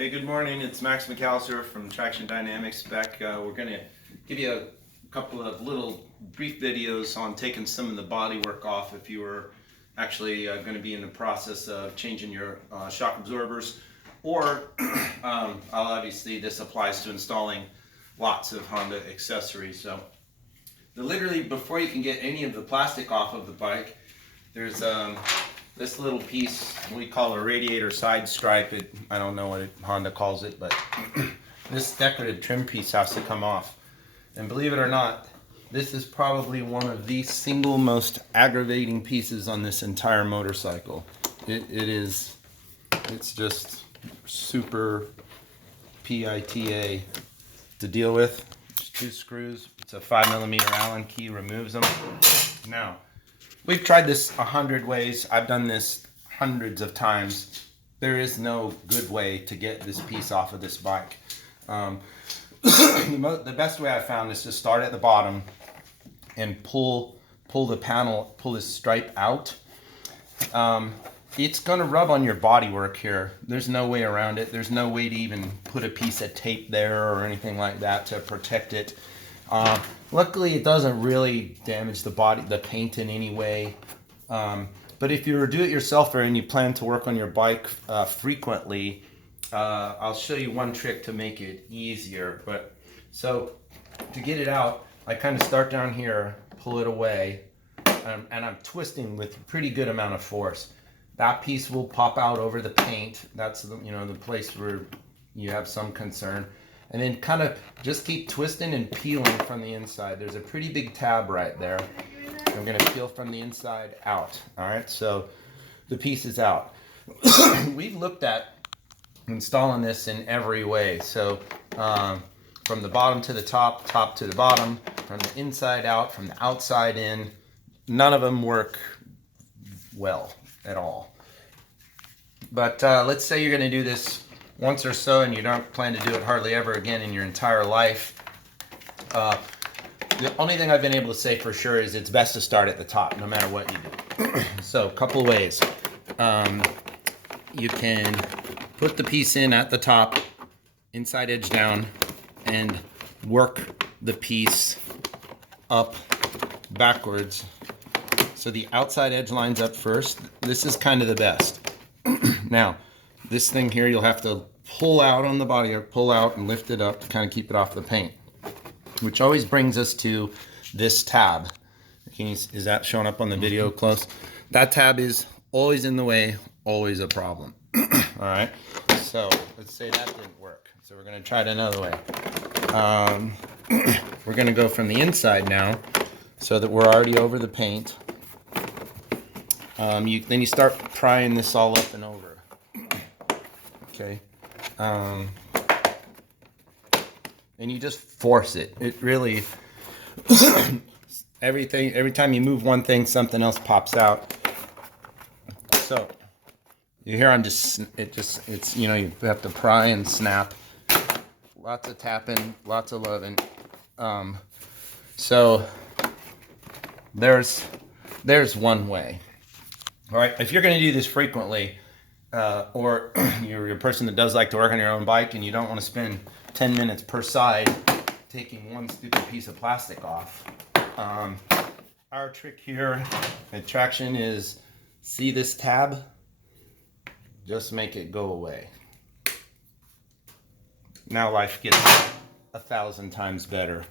Hey, good morning. It's Max McAllister from Traction Dynamics back. We're going to give you a couple of little brief videos on taking some of the body work off if you were actually going to be in the process of changing your shock absorbers, or obviously this applies to installing lots of Honda accessories. So literally before you can get any of the plastic off of the bike, there's this little piece we call a radiator side stripe. I don't know what Honda calls it, but this decorative trim piece has to come off. And believe it or not, this is probably one of the single most aggravating pieces on this entire motorcycle. It's just super PITA to deal with. Just 2 screws. It's a 5mm Allen key, removes them. Now, we've tried this 100 ways. I've done this hundreds of times. There is no good way to get this piece off of this bike. The best way I found is to start at the bottom and pull the panel, pull this stripe out. It's gonna rub on your bodywork here. There's no way around it. There's no way to even put a piece of tape there or anything like that to protect it. Luckily, it doesn't really damage the paint in any way. But if you're a do-it-yourselfer and you plan to work on your bike frequently, I'll show you one trick to make it easier. So to get it out, I kind of start down here, pull it away, and I'm twisting with a pretty good amount of force. That piece will pop out over the paint. That's the place where you have some concern. And then kind of just keep twisting and peeling from the inside. There's a pretty big tab right there. I'm going to peel from the inside out. All right, so the piece is out. We've looked at installing this in every way. So from the bottom to the top, top to the bottom, from the inside out, from the outside in. None of them work well at all. But let's say you're going to do this once or so and you don't plan to do it hardly ever again in your entire life. The only thing I've been able to say for sure is it's best to start at the top no matter what you do. So a couple of ways. You can put the piece in at the top, inside edge down, and work the piece up backwards. So the outside edge lines up first. This is kind of the best. Now, this thing here you'll have to pull out on the body, or pull out and lift it up to kind of keep it off the paint. Which always brings us to this tab. Is that showing up on the video close? That tab is always in the way, always a problem. All right, so let's say that didn't work. So we're gonna try it another way. We're gonna go from the inside now so that we're already over the paint. Then you start prying this all up and over. Okay. And you just force it. It really, every time you move one thing, something else pops out. So you hear it's you have to pry and snap. Lots of tapping, lots of loving. So there's one way. All right, if you're going to do this frequently, or you're a person that does like to work on your own bike and you don't want to spend 10 minutes per side taking one stupid piece of plastic off, our trick here at Traction is, see this tab? Just make it go away. Now life gets 1,000 times better.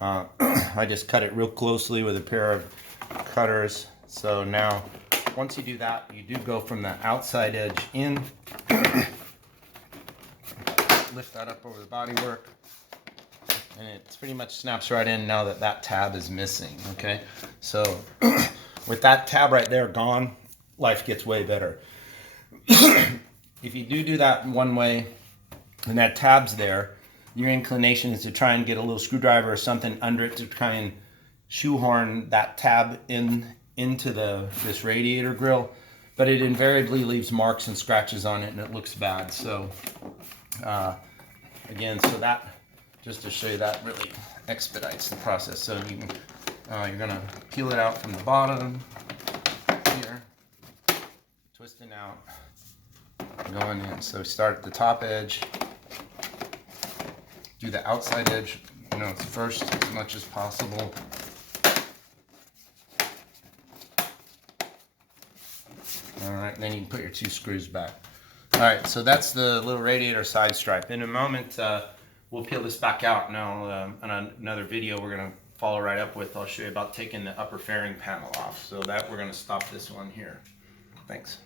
I just cut it real closely with a pair of cutters. So now, once you do that, you do go from the outside edge in, lift that up over the bodywork, and it pretty much snaps right in now that tab is missing. Okay, so with that tab right there gone, life gets way better. If you do that one way and that tab's there, your inclination is to try and get a little screwdriver or something under it to try and shoehorn that tab into this radiator grill, but it invariably leaves marks and scratches on it and it looks bad. So again, so that, just to show you, that really expedites the process. So you're gonna peel it out from the bottom here, twisting out, going in. So start at the top edge, do the outside edge, you know, first as much as possible. All right, then you can put your 2 screws back. All right, so that's the little radiator side stripe. In a moment, we'll peel this back out. Now, on another video we're gonna follow right up with, I'll show you about taking the upper fairing panel off. So that we're gonna stop this one here. Thanks.